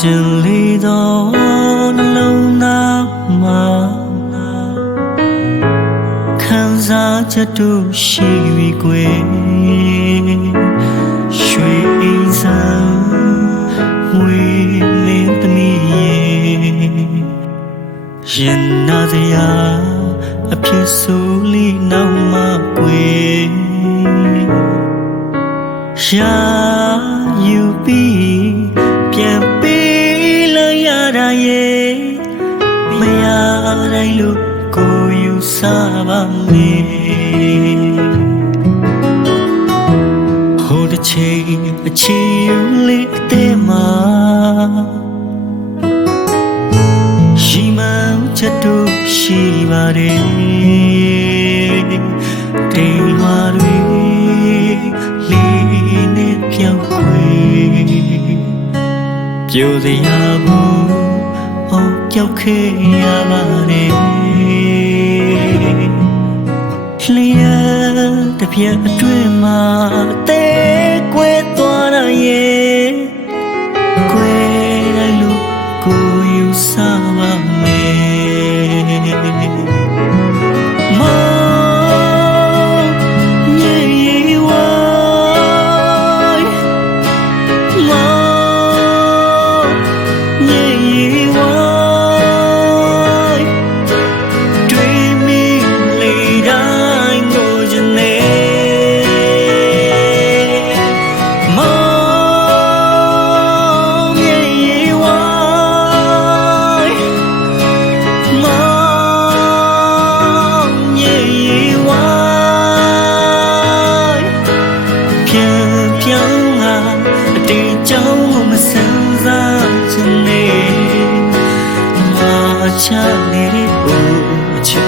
ကျင်လေးသောနှလုံးသားမှာခံစားချက်တို့ရှိပြီကွယ်ရွှေအိမ်စံငွေလင်းသမီးရင်နာစရာအဖြစ်ဆိုလေးနောက်မှကွယ်ရှာယူပြီးပြန်ပေးလိုက်ရတာရဲ့မရတိုင်းလို့ကိုယူစားပါမယ်ဟိုတစ်ချိန်အချီယူလေးအသေးမှာရှိမှန်းချက်တို့ရှိပါတယ်တိမ်လွာတွေလေးနဲ့ပြောင်းခွေပြိုစရာဘူးအော်ကြောက်ခဲ့ရပါတယ်လျှက်တစ်ပြက်အတွင်းမှာအသေးကွဲသွားတာရဲ့ကွဲလိုက်လို့ကိုယူစားပါမယ်မောင်မြေဝိုင်းမောင်မြေဝိုင်းတွေ့မိလေတိုင်းကိုချင်နေမောင်မြေဝိုင်းမောင်မြေဝိုင်းပြန်ပြောင်းလာအတေးကြောင့်မစမ်းစားချင်နေမာချလေးကိုချူ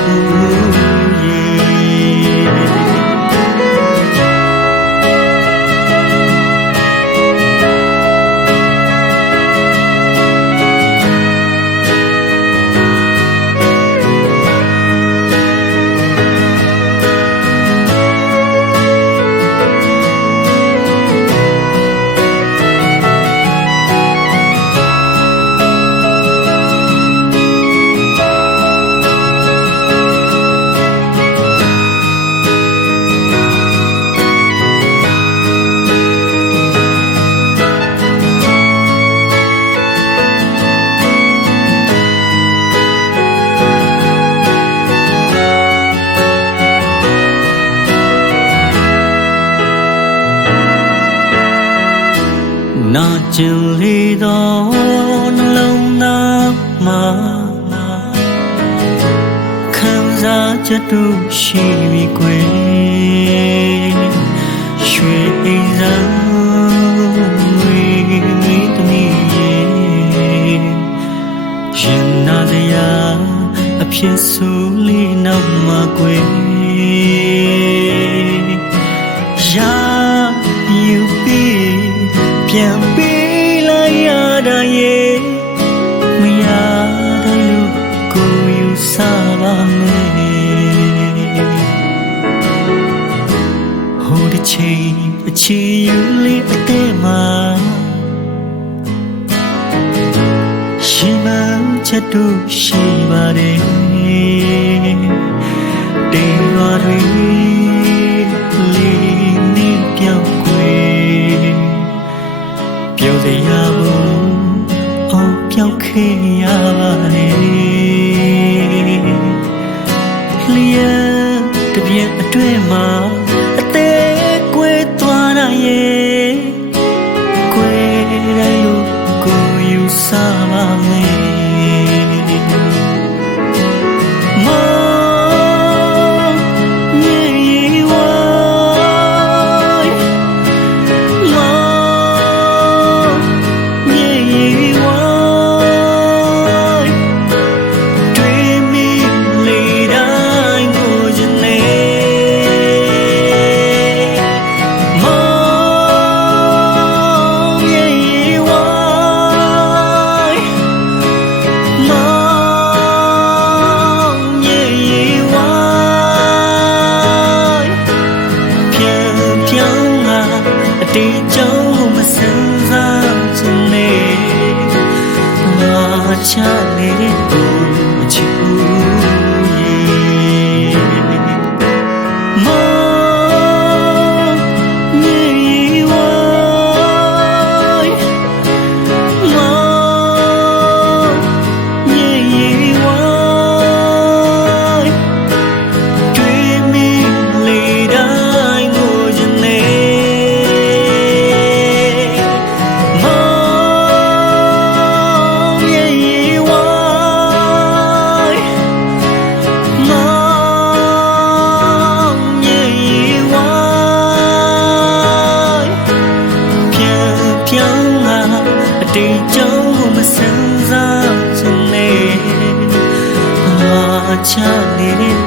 နာကျင်လေးသောနှလုံးသားမှာခံစားချက်တို့ရှိပြီကွယ်ရွှေအိမ်စံငွေမင်းသမီးရင်နာစရာအဖြစ်ဆိုလေးနောက်မှကွယ်ရာယူပြီးပြန်ပေးလိုက်ရတာရဲ့မရတိုင်းလို့ကိုယူစားပါမယ်ဟိုတစ်ချိန်အချီယူလေးအသေးမှာရှိမှန်းချက်တို့ရှိပါတယ်တိမ်လွာတွေလေးနဲ့ပြောင်းခွေပြောစရာဘူးအော်ပြောက်ခဲ့ရပါတယ်လျှက်တစ်ပြက်အတွင်းမှာအသေးကွဲသွားတာရဲ့ကွဲတိုင်းလို့ကိုယူစားပါမယ်မောင်မြေဝိုင်းမောင်မြေဝိုင်းတွေ့မိလေတိုင်းကိုချင်နေမောင်မြေဝိုင်းမောင်မြေဝိုင်းပြန်ပြောင်းလာအတေးကြောင့်မစမ်းစားချင်နေ ချနေတဲ့ကိုမချစ်ဘူးရေမောင်မြေဝိုင်းမောင်မြေဝိုင်းတွေ့မိလေတိုင်းကိုချင်နေတေကြောင့်မစမ်းစားချင်နေငါချနေတဲ့